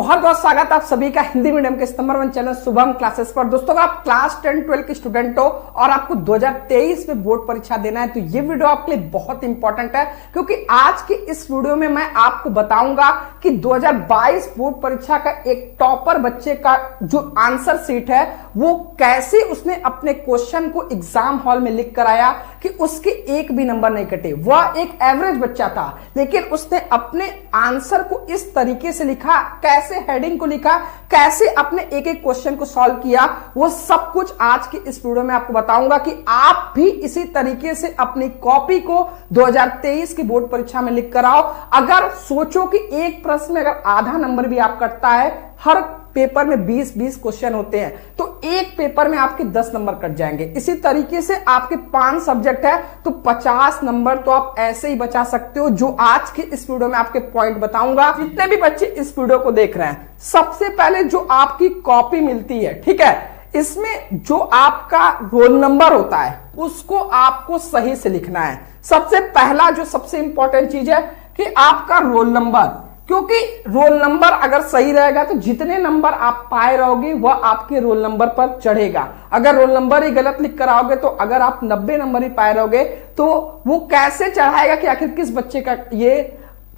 बहुत बहुत स्वागत आप सभी का हिंदी मीडियम के नंबर 1 चैनल शुभम क्लासेस पर। दोस्तों आप क्लास 10 12 के स्टूडेंट हो और आपको 2023 में बोर्ड परीक्षा देना है तो ये वीडियो आपके लिए बहुत इंपॉर्टेंट है, क्योंकि आज की इस वीडियो में मैं आपको बताऊंगा कि 2022 बोर्ड परीक्षा का एक टॉपर बच्चे का जो आंसर शीट है वो कैसे उसने अपने क्वेश्चन को एग्जाम हॉल में लिख कर आया कि उसके एक भी नंबर नहीं कटे। वह एक एवरेज बच्चा था लेकिन उसने अपने आंसर को इस तरीके से लिखा, कैसे हेडिंग को लिखा, कैसे अपने एक एक क्वेश्चन को सॉल्व किया, वो सब कुछ आज की इस वीडियो में आपको बताऊंगा कि आप भी इसी तरीके से अपनी कॉपी को 2023 की बोर्ड परीक्षा में लिख कर आओ। अगर सोचो कि एक प्रश्न में अगर आधा नंबर भी आप कटता है, हर पेपर में 20-20 क्वेश्चन होते हैं तो एक पेपर में आपके 10 नंबर कट जाएंगे। इसी तरीके से आपके 5 सब्जेक्ट है तो 50 नंबर तो आप ऐसे ही बचा सकते हो, जो आज के इस वीडियो में आपके पॉइंट बताऊंगा। जितने भी बच्चे इस वीडियो को देख रहे हैं, सबसे पहले जो आपकी कॉपी मिलती है, ठीक है, इसमें जो आपका रोल नंबर होता है उसको आपको सही से लिखना है। सबसे पहला जो सबसे इंपॉर्टेंट चीज है कि आपका रोल नंबर, क्योंकि रोल नंबर अगर सही रहेगा तो जितने नंबर आप पाए रहोगे वह आपके रोल नंबर पर चढ़ेगा। अगर रोल नंबर ही गलत लिख कर आओगे तो अगर आप 90 नंबर ही पाए रहोगे तो वो कैसे चढ़ाएगा कि आखिर किस बच्चे का ये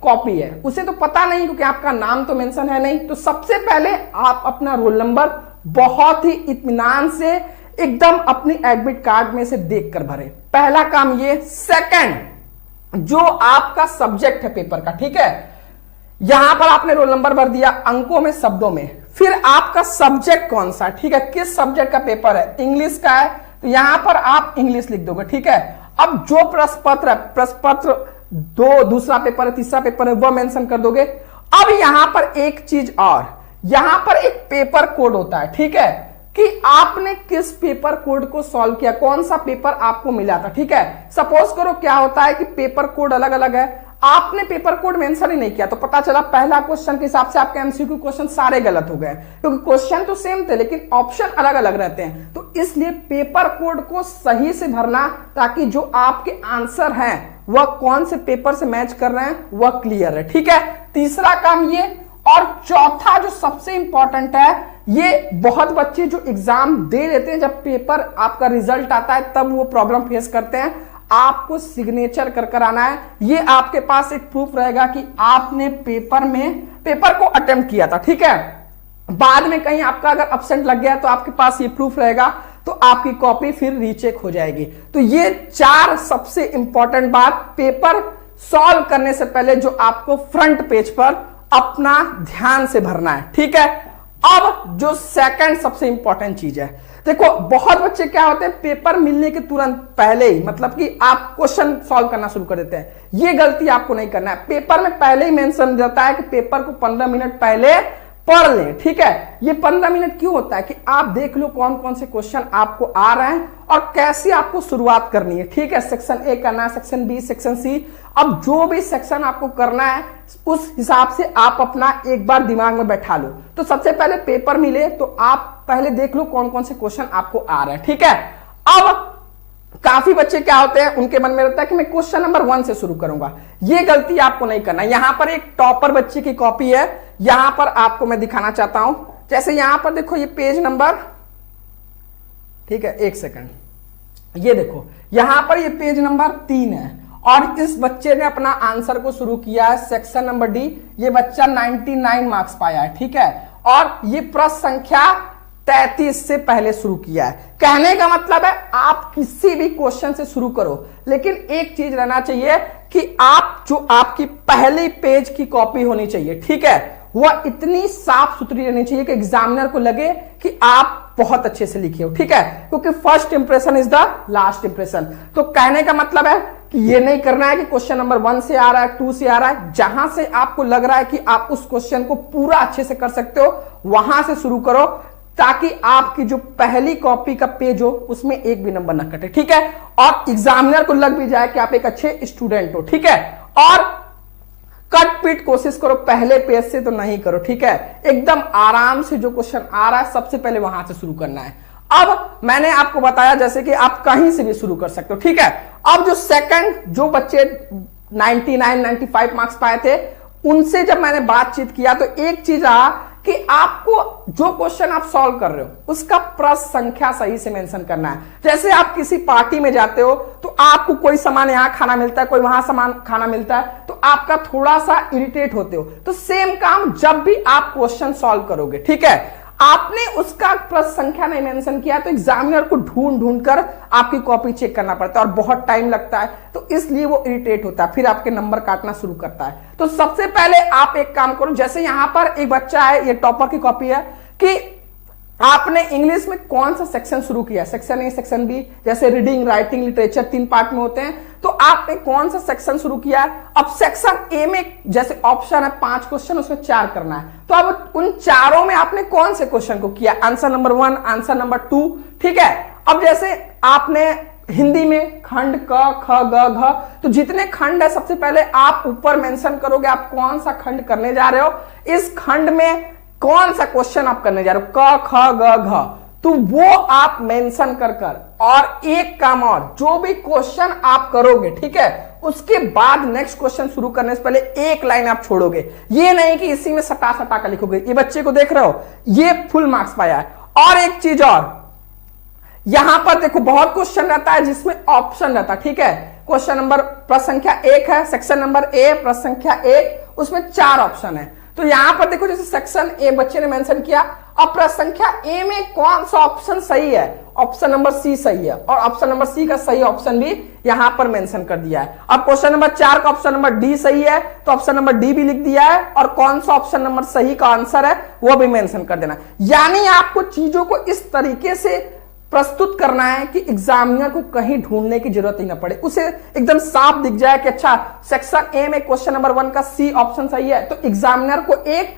कॉपी है, उसे तो पता नहीं, क्योंकि आपका नाम तो मेंशन है नहीं। तो सबसे पहले आप अपना रोल नंबर बहुत ही इत्मीनान से एकदम अपनी एडमिट कार्ड में से देख कर भरे, पहला काम ये। सेकंड, जो आपका सब्जेक्ट है पेपर का, ठीक है, यहां पर आपने रोल नंबर भर दिया अंकों में, शब्दों में। फिर आपका सब्जेक्ट कौन सा, ठीक है, किस सब्जेक्ट का पेपर है, इंग्लिश का है तो यहां पर आप इंग्लिश लिख दोगे, ठीक है। अब जो प्रश्न पत्र दो, दूसरा पेपर है, तीसरा पेपर है, वह मेंशन कर दोगे। अब यहां पर एक चीज और, यहां पर एक पेपर कोड होता है, ठीक है, कि आपने किस पेपर कोड को सॉल्व किया, कौन सा पेपर आपको मिला था, ठीक है। सपोज करो क्या होता है कि पेपर कोड अलग अलग है, आपने पेपर कोड मेंशन ही नहीं किया तो पता चला पहला क्वेश्चन के हिसाब से आपके एमसीक्यू क्वेश्चन सारे गलत हो गए, क्योंकि क्वेश्चन तो सेम थे लेकिन ऑप्शन अलग अलग रहते हैं। तो इसलिए पेपर कोड को सही से भरना ताकि जो आपके आंसर हैं वह कौन से पेपर से मैच कर रहे हैं वह क्लियर है, ठीक है। तीसरा काम ये। और चौथा जो सबसे इंपॉर्टेंट है, ये बहुत बच्चे जो एग्जाम दे लेते हैं, जब पेपर आपका रिजल्ट आता है तब वो प्रॉब्लम फेस करते हैं। आपको सिग्नेचर कर कर आना है, ये आपके पास एक प्रूफ रहेगा कि आपने पेपर को अटेम्प्ट किया था, ठीक है। बाद में कहीं आपका अगर एब्सेंट लग गया तो आपके पास ये प्रूफ रहेगा, तो आपकी कॉपी फिर रीचेक हो जाएगी। तो ये 4 सबसे इंपॉर्टेंट बात पेपर सॉल्व करने से पहले जो आपको फ्रंट पेज पर अपना ध्यान से भरना है, ठीक है। अब जो सेकंड सबसे इंपॉर्टेंट चीज है, देखो बहुत बच्चे क्या होते हैं, पेपर मिलने के तुरंत पहले ही, मतलब कि आप क्वेश्चन सॉल्व करना शुरू कर देते हैं। ये गलती आपको नहीं करना है। पेपर में पहले ही मेंशन रहता है कि पेपर को 15 मिनट पहले पढ़ लें, ठीक है। ये 15 मिनट क्यों होता है कि आप देख लो कौन कौन से क्वेश्चन आपको आ रहे हैं और कैसे आपको शुरुआत करनी है, ठीक है। सेक्शन ए करना है, सेक्शन बी, सेक्शन सी, अब जो भी सेक्शन आपको करना है उस हिसाब से आप अपना एक बार दिमाग में बैठा लो। तो सबसे पहले पेपर मिले तो आप पहले देख लो कौन कौन से क्वेश्चन आपको आ रहे हैं, ठीक है। अब काफी बच्चे क्या होते हैं, उनके मन में रहता है कि मैं क्वेश्चन नंबर 1 से शुरू करूंगा। ये गलती आपको नहीं करना। यहां पर एक टॉपर बच्चे की कॉपी है, यहां पर आपको मैं दिखाना चाहता हूं। जैसे यहां पर देखो ये पेज नंबर, ठीक है, एक सेकंड, ये देखो यहां पर ये पेज नंबर 3 है और इस बच्चे ने अपना आंसर को शुरू किया है सेक्शन नंबर डी। ये बच्चा 99 मार्क्स पाया है, ठीक है, और ये प्रश्न संख्या 33 से पहले शुरू किया है। कहने का मतलब है आप किसी भी क्वेश्चन से शुरू करो, लेकिन एक चीज रहना चाहिए कि आप जो आपकी पहली पेज की कॉपी होनी चाहिए, ठीक है, वह इतनी साफ सुथरी रहनी चाहिए कि एग्जामिनर को लगे कि आप बहुत अच्छे से लिखे हो, ठीक है, क्योंकि first impression is the last impression. तो कहने का मतलब है कि ये नहीं करना है कि क्वेश्चन नंबर 1 से आ रहा है, 2 से आ रहा है, जहां से आपको लग रहा है कि आप उस क्वेश्चन को पूरा अच्छे से कर सकते हो वहां से शुरू करो, ताकि आपकी जो पहली कॉपी का पेज हो उसमें एक भी नंबर ना कटे, ठीक है, और एग्जामिनर को लग भी जाए कि आप एक अच्छे स्टूडेंट हो, ठीक है। और कट पीट कोशिश करो, पहले पेज से तो नहीं करो, ठीक है। एकदम आराम से जो क्वेश्चन आ रहा है सबसे पहले वहां से शुरू करना है। अब मैंने आपको बताया जैसे कि आप कहीं से भी शुरू कर सकते हो, ठीक है। अब जो सेकंड जो बच्चे 99 95 मार्क्स पाए थे उनसे जब मैंने बातचीत किया तो एक चीज रहा कि आपको जो क्वेश्चन आप सॉल्व कर रहे हो उसका प्रश्न संख्या सही से मेंशन करना है। जैसे आप किसी पार्टी में जाते हो तो आपको कोई सामान यहां खाना मिलता है, कोई वहां सामान खाना मिलता है, तो आपका थोड़ा सा इरिटेट होते हो। तो सेम काम जब भी आप क्वेश्चन सॉल्व करोगे, ठीक है, आपने उसका प्रश्न संख्या नहीं मेंशन किया तो एग्जामिनर को ढूंढ ढूंढ कर आपकी कॉपी चेक करना पड़ता है और बहुत टाइम लगता है, तो इसलिए वो इरिटेट होता है, फिर आपके नंबर काटना शुरू करता है। तो सबसे पहले आप एक काम करो, जैसे यहां पर एक बच्चा है, ये टॉपर की कॉपी है, कि आपने इंग्लिश में कौन सा सेक्शन शुरू किया, सेक्शन ए, सेक्शन बी, जैसे रीडिंग, राइटिंग, लिटरेचर 3 पार्ट में होते हैं, तो आपने कौन सा सेक्शन शुरू किया। अब सेक्शन ए में जैसे ऑप्शन है 5 क्वेश्चन, उसमें 4 करना है, तो अब उन चारों में आपने कौन से क्वेश्चन को किया, आंसर नंबर 1, आंसर नंबर 2, ठीक है। अब जैसे आपने हिंदी में खंड क, ख, ग, घ, तो जितने खंड है सबसे पहले आप ऊपर मेंशन करोगे आप कौन सा खंड करने जा रहे हो, इस खंड में कौन सा क्वेश्चन आप करने जा रहे हो, क, ख, ग, घ, तो वो आप मेंशन कर और एक काम और, जो भी क्वेश्चन आप करोगे, ठीक है, उसके बाद नेक्स्ट क्वेश्चन शुरू करने से पहले एक लाइन आप छोड़ोगे। ये नहीं कि इसी में सटा सटा कर लिखोगे। ये बच्चे को देख रहे हो, ये फुल मार्क्स पाया है। और एक चीज और, यहां पर देखो बहुत क्वेश्चन रहता है जिसमें ऑप्शन रहता है, ठीक है। क्वेश्चन नंबर प्रश्न संख्या 1 है, सेक्शन नंबर ए, प्रश्न संख्या 1, उसमें 4 ऑप्शन है। तो यहां पर देखो जैसे सेक्शन ए बच्चे ने मेंशन किया, अब प्रश्न संख्या ए में कौन सा ऑप्शन सही है, ऑप्शन नंबर सी सही है, और ऑप्शन नंबर सी का सही ऑप्शन भी यहां पर मेंशन कर दिया है। अब क्वेश्चन नंबर 4 का ऑप्शन नंबर डी सही है, तो ऑप्शन नंबर डी भी लिख दिया है, और कौन सा ऑप्शन नंबर सही का आंसर है वो भी मेंशन कर देना। यानी आपको चीजों को इस तरीके से प्रस्तुत करना है कि एग्जामिनर को कहीं ढूंढने की जरूरत ही ना पड़े, उसे एकदम साफ दिख जाए कि अच्छा सेक्शन ए में क्वेश्चन नंबर 1 का सी ऑप्शन सही है, तो एग्जामिनर को एक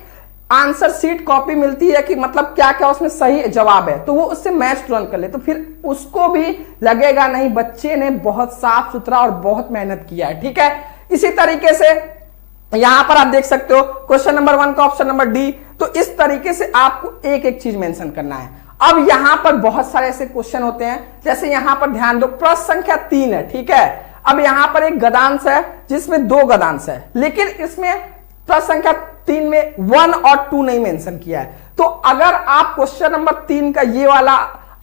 आंसर शीट कॉपी मिलती है कि मतलब क्या क्या उसमें सही जवाब है, तो वो उससे मैच तुरंत कर ले, तो फिर उसको भी लगेगा नहीं बच्चे ने बहुत साफ सुथरा और बहुत मेहनत किया है, ठीक है। इसी तरीके से यहां पर आप देख सकते हो क्वेश्चन नंबर 1 का ऑप्शन नंबर डी, तो इस तरीके से आपको एक एक चीज मेंशन करना है। अब यहां पर बहुत सारे ऐसे क्वेश्चन होते हैं, जैसे यहां पर ध्यान दो, प्रश्न संख्या 3 है, ठीक है। अब यहां पर एक गद्यांश है जिसमें 2 गद्यांश है, लेकिन इसमें प्रश्न संख्या 3 में 1 और 2 नहीं मेंशन किया है। तो अगर आप क्वेश्चन नंबर 3 का ये वाला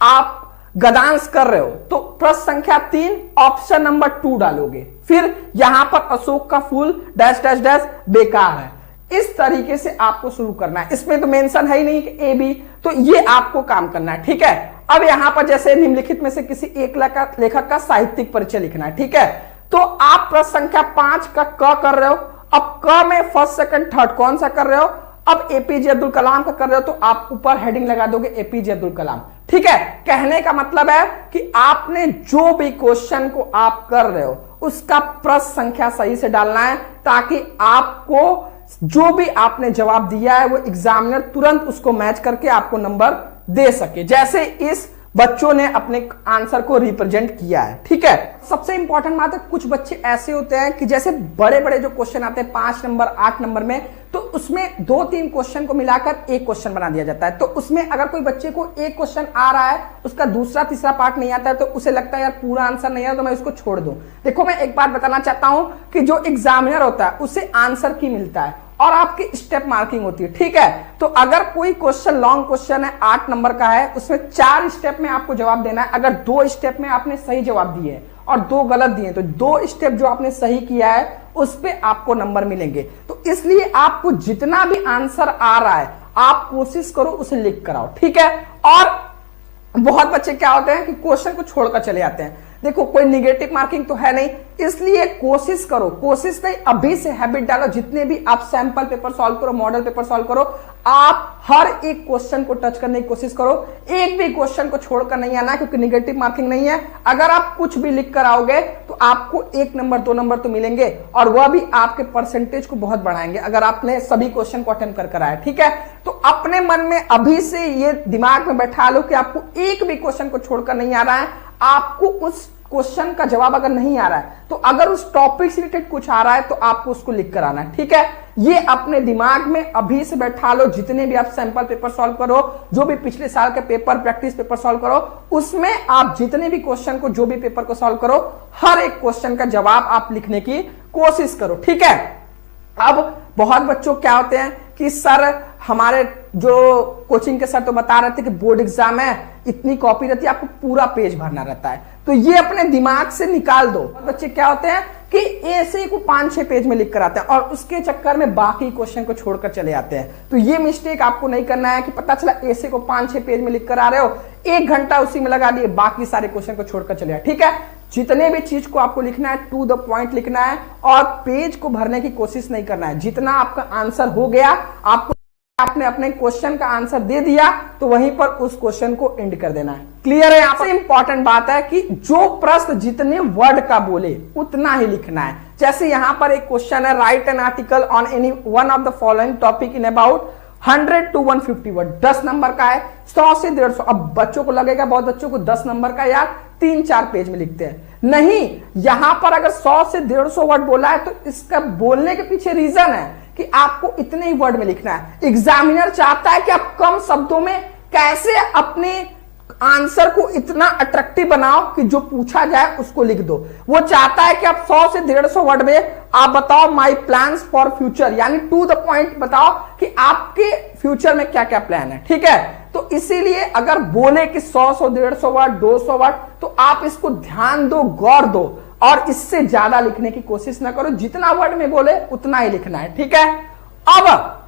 आप गद्यांश कर रहे हो तो प्रश्न संख्या 3 ऑप्शन नंबर 2 डालोगे, फिर यहां पर अशोक का फूल डैश डैश डैश बेकार है। इस तरीके से आपको शुरू करना है, इसमें तो मेंशन है ही नहीं कि ए बी, तो ये आपको काम करना है, ठीक है। अब यहां पर जैसे निम्नलिखित में से किसी एक लेखक का साहित्यिक परिचय लिखना है, ठीक है। तो आप प्रश्न संख्या 5 का क कर रहे हो, अब क में फर्स्ट सेकंड थर्ड कौन सा कर रहे हो, अब एपीजे अब्दुल कलाम का कर रहे हो, तो आप ऊपर हेडिंग लगा दोगे एपीजे अब्दुल कलाम, ठीक है। कहने का मतलब है कि आपने जो भी क्वेश्चन को आप कर रहे हो उसका प्रश्न संख्या सही से डालना है, ताकि आपको जो भी आपने जवाब दिया है वो एग्जामिनर तुरंत उसको मैच करके आपको नंबर दे सके, जैसे इस बच्चों ने अपने आंसर को रिप्रेजेंट किया है, ठीक है। सबसे इंपॉर्टेंट बात है, कुछ बच्चे ऐसे होते हैं कि जैसे बड़े बड़े जो क्वेश्चन आते हैं 5 नंबर 8 नंबर में, तो उसमें 2-3 क्वेश्चन को मिलाकर एक क्वेश्चन बना दिया जाता है। तो उसमें अगर कोई बच्चे को एक क्वेश्चन आ रहा है, उसका दूसरा तीसरा पार्ट नहीं आता है, तो उसे लगता है यार पूरा आंसर नहीं है तो मैं इसको छोड़ दूं। देखो मैं एक बात बताना चाहता हूं कि जो एग्जामिनर होता है उसे आंसर की मिलता है और आपकी स्टेप मार्किंग होती है, ठीक है। तो अगर कोई क्वेश्चन लॉन्ग क्वेश्चन है 8 नंबर का है, उसमें 4 स्टेप में आपको जवाब देना है। अगर 2 स्टेप में आपने सही जवाब दिए और 2 गलत दिए, तो 2 स्टेप जो आपने सही किया है उस पे आपको नंबर मिलेंगे। तो इसलिए आपको जितना भी आंसर आ रहा है आप कोशिश करो उसे लिख कर आओ, ठीक है। और बहुत बच्चे क्या होते हैं कि क्वेश्चन को छोड़कर चले जाते हैं। देखो कोई निगेटिव मार्किंग तो है नहीं, इसलिए कोशिश करो, कोशिश नहीं अभी से हैबिट डालो, जितने भी आप सैंपल पेपर सॉल्व करो, मॉडल पेपर सॉल्व करो, आप हर एक क्वेश्चन को टच करने की कोशिश करो, एक भी क्वेश्चन को छोड़कर नहीं आना, क्योंकि निगेटिव मार्किंग नहीं है। अगर आप कुछ भी लिख कर आओगे तो आपको 1 नंबर 2 नंबर तो मिलेंगे, और वह भी आपके परसेंटेज को बहुत बढ़ाएंगे अगर आपने सभी क्वेश्चन को अटेम्प्ट कर आया, ठीक है। तो अपने मन में अभी से ये दिमाग में बैठा लो कि आपको एक भी क्वेश्चन को छोड़कर नहीं आ रहा है। आपको उस क्वेश्चन का जवाब अगर नहीं आ रहा है, तो अगर उस टॉपिक से रिलेटेड कुछ आ रहा है तो आपको उसको लिख कर आना है, ठीक है। ये अपने दिमाग में अभी से बैठा लो। जितने भी आप सैंपल पेपर सॉल्व करो, जो भी पिछले साल के पेपर प्रैक्टिस पेपर सॉल्व करो, उसमें आप जितने भी क्वेश्चन को, जो भी पेपर को सॉल्व करो, हर एक क्वेश्चन का जवाब आप लिखने की कोशिश करो, ठीक है। अब बहुत बच्चों क्या होते हैं कि सर हमारे जो कोचिंग के सर तो बता रहे थे कि बोर्ड एग्जाम है, इतनी कॉपी रहती है, आपको पूरा पेज भरना रहता है, तो ये अपने दिमाग से निकाल दो। बच्चे क्या होते हैं कि ऐसे को 5-6 पेज में लिख कर आते हैं और उसके चक्कर में बाकी क्वेश्चन को छोड़कर चले आते हैं। तो ये मिस्टेक आपको नहीं करना है कि पता चला ऐसे को 5-6 पेज में लिख कर आ रहे हो, 1 घंटा उसी में लगा दिए, बाकी सारे क्वेश्चन को छोड़कर चले आए। ठीक है, जितने भी चीज को आपको लिखना है टू द पॉइंट लिखना है और पेज को भरने की कोशिश नहीं करना है। जितना आपका आंसर हो गया, आपने अपने क्वेश्चन का आंसर दे दिया, तो वहीं पर उस क्वेश्चन को एंड कर देना है। क्लियर है? यहाँ पर इंपॉर्टेंट बात है कि जो प्रश्न जितने वर्ड का बोले उतना ही लिखना है। जैसे यहां पर एक क्वेश्चन है, right an article on any one of the following topic in about 100 to 150 word, 10 number का है, 100 से 150। अब बच्चों को लगेगा, बहुत बच्चों को 10 नंबर का यार 3-4 पेज में लिखते हैं। नहीं, यहां पर अगर 100 से 150 वर्ड बोला है तो इसका बोलने के पीछे रीजन है कि आपको इतने ही वर्ड में लिखना है। एग्जामिनर चाहता है कि आप कम शब्दों में कैसे अपने आंसर को इतना अट्रैक्टिव बनाओ कि जो पूछा जाए उसको लिख दो। वो चाहता है कि आप 100 से 150 वर्ड में आप बताओ माई प्लान्स फॉर फ्यूचर, यानी टू द पॉइंट बताओ कि आपके फ्यूचर में क्या क्या प्लान है। ठीक है, तो इसीलिए अगर बोले कि 100 से 150 वर्ड, 200 वर्ड, तो आप इसको ध्यान दो, गौर दो और इससे ज्यादा लिखने की कोशिश ना करो। जितना वर्ड में बोले उतना ही लिखना है। ठीक है, अब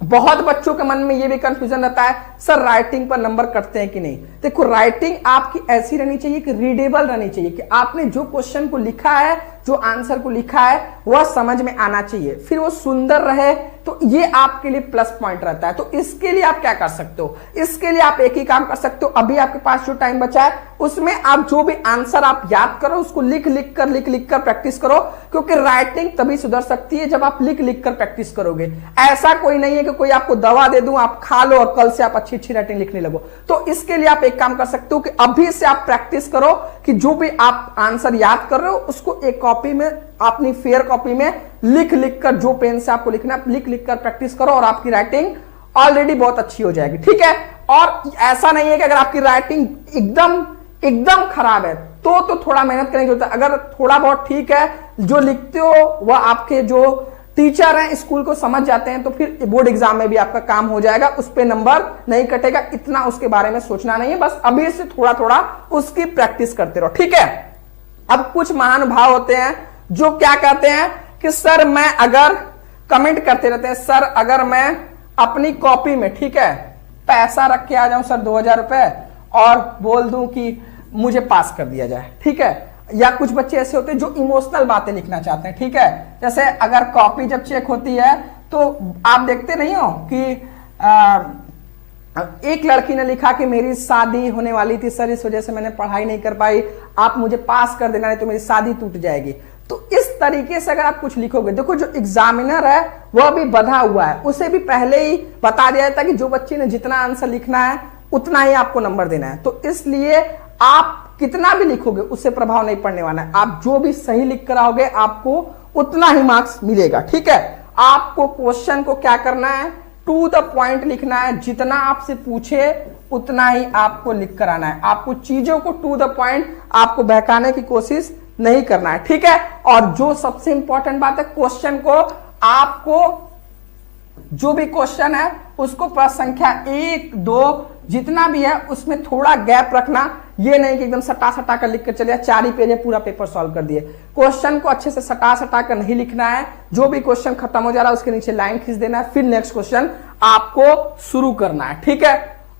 बहुत बच्चों के मन में यह भी कंफ्यूजन रहता है, सर राइटिंग पर नंबर कटते हैं कि नहीं। देखो, राइटिंग आपकी ऐसी रहनी चाहिए कि रीडेबल रहनी चाहिए, कि आपने जो क्वेश्चन को लिखा है, जो आंसर को लिखा है, वह समझ में आना चाहिए, फिर वो सुंदर रहे, तो ये आपके लिए प्लस पॉइंट रहता है। तो इसके लिए आप क्या कर सकते हो? इसके लिए आप एक ही काम कर सकते हो, अभी आपके पास जो टाइम बचा है उसमें आप जो भी आंसर आप याद करो उसको लिख लिख कर प्रैक्टिस करो, क्योंकि राइटिंग तभी सुधर सकती है जब आप लिख लिख कर प्रैक्टिस करोगे। ऐसा कोई नहीं है कि कोई आपको दवा दे दूं, आप खा लो और कल से आप अच्छी राइटिंग लिखने लगो। तो इसके लिए आप एक काम कर सकते हो कि अभी से आप प्रैक्टिस करो कि जो भी आप आंसर याद कर रहे हो उसको एक कॉपी में, अपनी फेयर कॉपी में लिख लिख कर, जो पेन से आपको लिखना है लिख लिख कर प्रैक्टिस करो और आपकी राइटिंग ऑलरेडी बहुत अच्छी हो जाएगी। ठीक है, और ऐसा नहीं है कि अगर आपकी राइटिंग एकदम खराब है तो थोड़ा मेहनत करने की जरूरत है। अगर थोड़ा बहुत ठीक है, जो लिखते हो वह आपके जो टीचर हैं स्कूल को समझ जाते हैं, तो फिर बोर्ड एग्जाम में भी आपका काम हो जाएगा, उस पे नंबर नहीं कटेगा। इतना उसके बारे में सोचना नहीं है, बस अभी से थोड़ा थोड़ा उसकी प्रैक्टिस करते रहो। ठीक है, अब कुछ महानुभाव होते हैं जो क्या कहते हैं कि सर मैं अगर कमेंट करते रहते हैं, सर अगर मैं अपनी कॉपी में, ठीक है, पैसा रख के आ जाऊं सर 2000 रुपए और बोल दूं कि मुझे पास कर दिया जाए। ठीक है, या कुछ बच्चे ऐसे होते हैं जो इमोशनल बातें लिखना चाहते हैं। ठीक है, जैसे अगर कॉपी जब चेक होती है तो आप देखते नहीं हो कि एक लड़की ने लिखा कि मेरी शादी होने वाली थी सर, इस वजह से मैंने पढ़ाई नहीं कर पाई, आप मुझे पास कर देना नहीं तो मेरी शादी टूट जाएगी। तो इस तरीके से अगर आप कुछ लिखोगे, देखो जो एग्जामिनर है वह भी बधा हुआ है, उसे भी पहले ही बता दिया जाता है कि जो बच्चे ने जितना आंसर लिखना है उतना ही आपको नंबर देना है। तो इसलिए आप कितना भी लिखोगे उससे प्रभाव नहीं पड़ने वाला है, आप जो भी सही लिख कर आओगे आपको उतना ही मार्क्स मिलेगा। ठीक है, आपको क्वेश्चन को क्या करना है, टू द पॉइंट लिखना है, जितना आपसे पूछे उतना ही आपको लिख कर आना है। आपको चीजों को टू द पॉइंट, आपको बहकाने की कोशिश नहीं करना है। ठीक है, और जो सबसे इंपॉर्टेंट बात है, क्वेश्चन को आपको जो भी क्वेश्चन है उसको प्रश्न संख्या 1, 2 जितना भी है उसमें थोड़ा गैप रखना। ये नहीं कि एकदम सटा कर लिख कर चलिए, 4 ही पेज में पूरा पेपर सॉल्व कर दिए। क्वेश्चन को अच्छे से सटा कर नहीं लिखना है, जो भी क्वेश्चन खत्म हो जा रहा है उसके नीचे लाइन खींच देना है, फिर नेक्स्ट क्वेश्चन आपको शुरू करना है। ठीक है,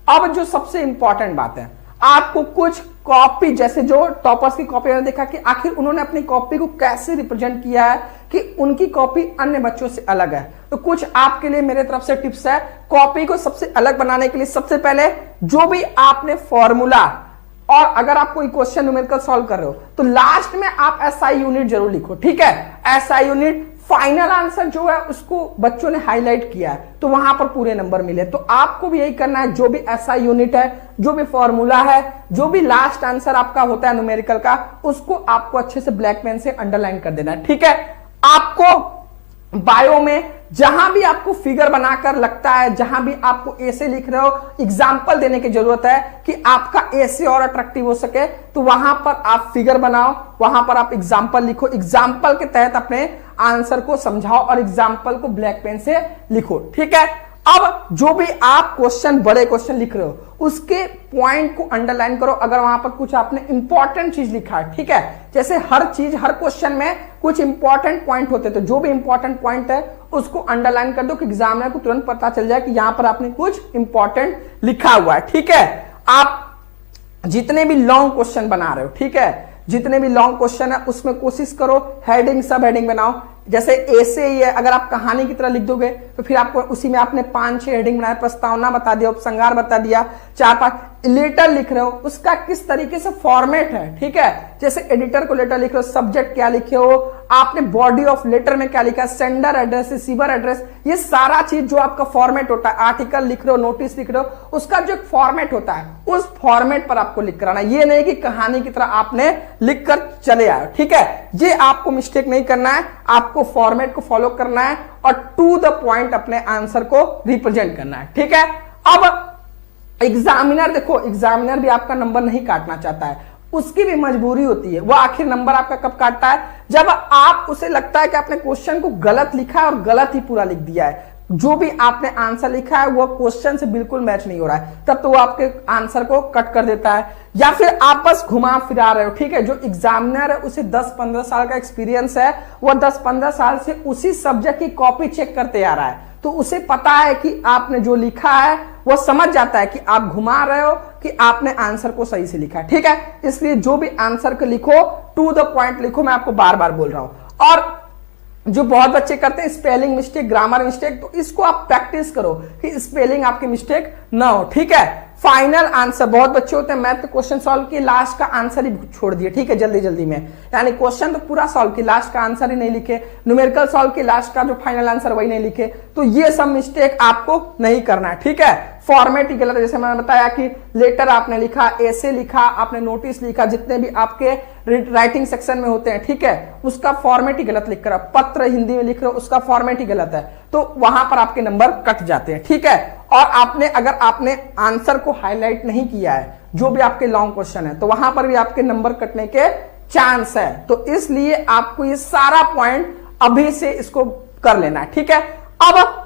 अब जो सबसे इंपॉर्टेंट बात है, आपको कुछ कॉपी, जैसे जो टॉपर्स की कॉपी मैंने देखा कि आखिर उन्होंने अपनी कॉपी को कैसे रिप्रेजेंट किया है कि उनकी कॉपी अन्य बच्चों से अलग है। तो कुछ आपके लिए मेरे तरफ से टिप्स है कॉपी को सबसे अलग बनाने के लिए। सबसे पहले जो भी आपने फॉर्मूला, और अगर आप कोई क्वेश्चन न्यूमेरिकल सॉल्व कर रहे हो तो लास्ट में आप एसआई यूनिट जरूर लिखो। ठीक है, एसआई यूनिट फाइनल आंसर जो है उसको बच्चों ने हाईलाइट किया है तो वहां पर पूरे नंबर मिले। तो आपको भी यही करना है, जो भी एसआई यूनिट है, जो भी फॉर्मूला है, जो भी लास्ट आंसर आपका होता है न्यूमेरिकल का, उसको आपको अच्छे से ब्लैक पेन से अंडरलाइन कर देना है। ठीक है, आपको बायो में जहां भी आपको फिगर बनाकर लगता है, जहां भी आपको ऐसे लिख रहे हो, एग्जाम्पल देने की जरूरत है कि आपका ऐसे और अट्रैक्टिव हो सके, तो वहां पर आप फिगर बनाओ, वहां पर आप एग्जाम्पल लिखो, एग्जाम्पल के तहत अपने आंसर को समझाओ और एग्जाम्पल को ब्लैक पेन से लिखो। ठीक है, अब जो भी आप क्वेश्चन, बड़े क्वेश्चन लिख रहे हो, उसके पॉइंट को अंडरलाइन करो अगर वहां पर कुछ आपने इंपॉर्टेंट चीज लिखा है, ठीक है। जैसे हर चीज, हर क्वेश्चन में कुछ इंपॉर्टेंट पॉइंट होते हैं, तो जो भी इंपॉर्टेंट पॉइंट है उसको अंडरलाइन कर दो कि एग्जामिनर को तुरंत पता चल जाए कि यहां पर आपने कुछ इंपॉर्टेंट लिखा हुआ है, ठीक है। आप जितने भी लॉन्ग क्वेश्चन बना रहे हो, ठीक है, जितने भी लॉन्ग क्वेश्चन है उसमें कोशिश करो हेडिंग, सब हेडिंग बनाओ। जैसे ऐसे ही है, अगर आप कहानी की तरह लिख दोगे तो फिर आपको उसी में आपने 5-6 हेडिंग बनाया, प्रस्तावना बता दिया, उपसंहार बता दिया, 4-5 लेटर लिख रहे हो, उसका किस तरीके से फॉर्मेट है, ठीक है। जैसे एडिटर को लेटर लिख रहे हो, सब्जेक्ट क्या लिखे हो, आपने बॉडी ऑफ लेटर में क्या लिखा है, सेंडर एड्रेस, रिसीवर एड्रेस, ये सारा चीज जो आपका फॉर्मेट होता है, आर्टिकल लिख रहे हो, नोटिस लिख रहे हो, उसका जो फॉर्मेट होता है उस फॉर्मेट पर आपको लिख कराना। ये नहीं कि कहानी की तरह आपने लिख कर चले आए, ठीक है। ये आपको मिस्टेक नहीं करना है, आपको फॉर्मेट को फॉलो करना है और टू द पॉइंट अपने आंसर को रिप्रेजेंट करना है, ठीक है। अब एग्जामिनर, देखो एग्जामिनर भी आपका नंबर नहीं काटना चाहता है, उसकी भी मजबूरी होती है। वो आखिर नंबर आपका कब काटता है, जब आप उसे लगता है कि आपने क्वेश्चन को गलत लिखा है और गलत ही पूरा लिख दिया है, जो भी आपने आंसर लिखा है वो क्वेश्चन से बिल्कुल मैच नहीं हो रहा है, तब तो वो आपके आंसर को कट कर देता है। या फिर आप बस घुमा फिरा रहे हो, ठीक है। जो एग्जामिनर है उसे 10-15 साल का एक्सपीरियंस है, वो 10-15 साल से उसी सब्जेक्ट की कॉपी चेक करते आ रहा है, तो उसे पता है कि आपने जो लिखा है वो समझ जाता है कि आप घुमा रहे हो कि आपने आंसर को सही से लिखा है, ठीक है। इसलिए जो भी आंसर को लिखो टू द पॉइंट लिखो, मैं आपको बार बार बोल रहा हूं। और जो बहुत बच्चे करते हैं स्पेलिंग मिस्टेक, ग्रामर मिस्टेक, तो इसको आप प्रैक्टिस करो कि स्पेलिंग आपकी मिस्टेक ना हो, ठीक है। फाइनल आंसर, बहुत बच्चे होते हैं मैथ के क्वेश्चन सॉल्व किए, लास्ट का आंसर ही छोड़ दिए, ठीक है, जल्दी जल्दी में, यानी क्वेश्चन तो पूरा सॉल्व किया, लास्ट का आंसर ही नहीं लिखे, न्यूमेरिकल सॉल्व किए, लास्ट का जो फाइनल आंसर वही नहीं लिखे। तो ये सब मिस्टेक आपको नहीं करना है, ठीक है। फॉर्मेट ही गलत है, जैसे मैंने बताया कि लेटर आपने लिखा, ऐसे लिखा, आपने नोटिस लिखा, जितने भी आपके राइटिंग सेक्शन में होते हैं, ठीक है, उसका फॉर्मेट ही गलत लिख कर, पत्र हिंदी में लिख रहे हो उसका फॉर्मेट ही गलत है, तो वहां पर आपके नंबर कट जाते हैं, ठीक है। और आपने, अगर आपने आंसर को हाईलाइट नहीं किया है, जो भी आपके लॉन्ग क्वेश्चन है, तो वहां पर भी आपके नंबर कटने के चांस है। तो इसलिए आपको ये सारा पॉइंट अभी से इसको कर लेना है, ठीक है। अब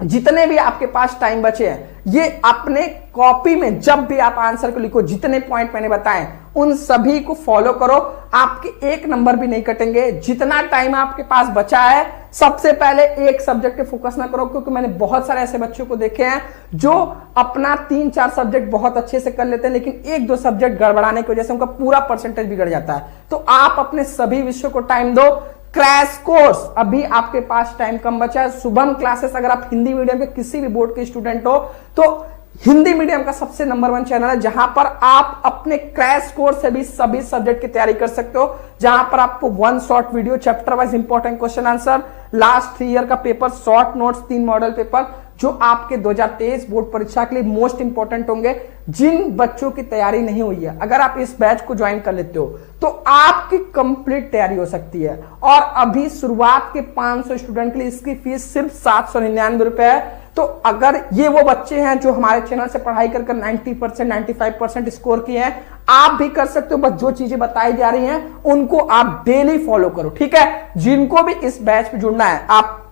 जितने भी आपके पास टाइम बचे हैं, ये अपने कॉपी में जब भी आप आंसर को लिखो, जितने पॉइंट मैंने बताए उन सभी को फॉलो करो, आपके एक नंबर भी नहीं कटेंगे। जितना टाइम आपके पास बचा है, सबसे पहले एक सब्जेक्ट पे फोकस ना करो, क्योंकि मैंने बहुत सारे ऐसे बच्चों को देखे हैं जो अपना 3-4 सब्जेक्ट बहुत अच्छे से कर लेते हैं, लेकिन 1-2 सब्जेक्ट गड़बड़ाने की वजह से उनका पूरा परसेंटेज बिगड़ जाता है। तो आप अपने सभी विषयों को टाइम दो। क्रैश कोर्स, अभी आपके पास टाइम कम बचा है। शुभम क्लासेस, अगर आप हिंदी मीडियम के किसी भी बोर्ड के स्टूडेंट हो, तो हिंदी मीडियम का सबसे नंबर 1 चैनल है, जहां पर आप अपने क्रैश कोर्स से भी सभी सब्जेक्ट की तैयारी कर सकते हो, जहां पर आपको 1 short video, chapter wise important question answer, last 3 year का paper, short notes, 3 model paper, जो आपके 2023 बोर्ड परीक्षा के लिए मोस्ट इंपॉर्टेंट होंगे। जिन बच्चों की तैयारी नहीं हुई है, अगर आप इस बैच को ज्वाइन कर लेते हो तो आपकी कंप्लीट तैयारी हो सकती है। और अभी शुरुआत के 500 स्टूडेंट के लिए इसकी फीस सिर्फ 799 रुपए है। तो अगर ये वो बच्चे हैं जो हमारे चैनल से पढ़ाई कर 90%, 95% स्कोर किए हैं, आप भी कर सकते हो। बस जो चीजें बताई जा रही हैं उनको आप डेली फॉलो करो, ठीक है। जिनको भी इस बैच में जुड़ना है, आप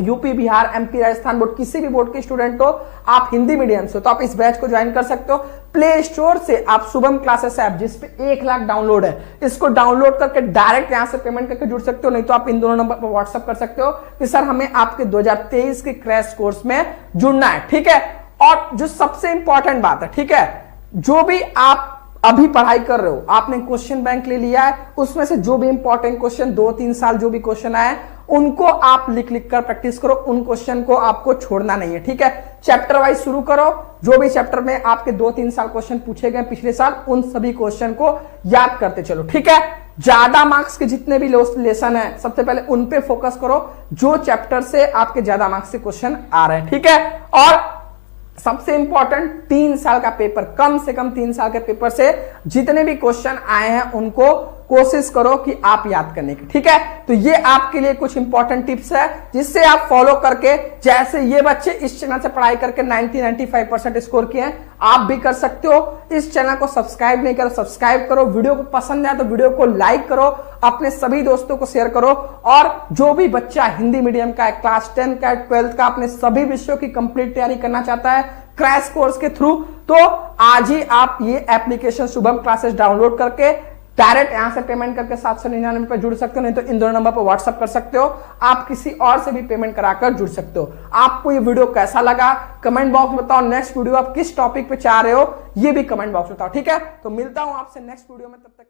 UP, Bihar, MP, Rajasthan board, किसी भी बोर्ड के स्टूडेंट हो, आप हिंदी मीडियम से हो, तो आप इस बैच को ज्वाइन कर सकते हो। प्ले स्टोर से आप शुभम क्लासेस ऐप, जिसपे 1 लाख डाउनलोड है, इसको डाउनलोड करके डायरेक्ट यहां से पेमेंट करके जुड़ सकते हो। नहीं तो आप इन दोनों नंबर पर व्हाट्सएप कर सकते हो कि सर हमें आपके 2023 के क्रैश कोर्स में जुड़ना है, ठीक है। और जो सबसे इंपॉर्टेंट बात है, ठीक है, जो भी आप अभी पढ़ाई कर रहे हो, आपने क्वेश्चन बैंक ले लिया है, उसमें से जो भी इंपॉर्टेंट क्वेश्चन 2-3 साल जो भी क्वेश्चन आए, उनको आप लिख लिख कर प्रैक्टिस करो। उन क्वेश्चन को आपको छोड़ना नहीं है, ठीक है। चैप्टर वाइज शुरू करो, जो भी चैप्टर में आपके 2-3 साल क्वेश्चन पूछे गए पिछले साल, उन सभी क्वेश्चन को याद करते चलो, ठीक है। ज्यादा मार्क्स के जितने भी लेसन है, सबसे पहले उन पे फोकस करो, जो चैप्टर से आपके ज्यादा मार्क्स के क्वेश्चन आ रहे हैं, ठीक है। और सबसे इंपॉर्टेंट, 3 साल का पेपर, कम से कम 3 साल के पेपर से जितने भी क्वेश्चन आए हैं उनको कोशिश करो कि आप याद करने की, ठीक है। तो ये आपके लिए कुछ इंपॉर्टेंट टिप्स है जिससे आप फॉलो करके, जैसे ये बच्चे इस चैनल से पढ़ाई करके 90-95% स्कोर किए हैं, आप भी कर सकते हो। इस चैनल को सब्सक्राइब नहीं करो, सब्सक्राइब करो। वीडियो को पसंद आए तो वीडियो को लाइक करो, अपने सभी दोस्तों को शेयर करो। और जो भी बच्चा हिंदी मीडियम का है, क्लास 10 का, 12th का, अपने सभी विषयों की कंप्लीट तैयारी करना चाहता है क्रैश कोर्स के थ्रू, तो आज ही आप ये एप्लीकेशन शुभम क्लासेस डाउनलोड करके डायरेक्ट यहां से पेमेंट करके 799 पर जुड़ सकते हो, नहीं तो इन दोनों नंबर पर व्हाट्सएप कर सकते हो। आप किसी और से भी पेमेंट कराकर जुड़ सकते हो। आपको ये वीडियो कैसा लगा कमेंट बॉक्स में बताओ। नेक्स्ट वीडियो आप किस टॉपिक पे चाह रहे हो ये भी कमेंट बॉक्स में बताओ, ठीक है। तो मिलता हूं आपसे नेक्स्ट वीडियो में, तब तक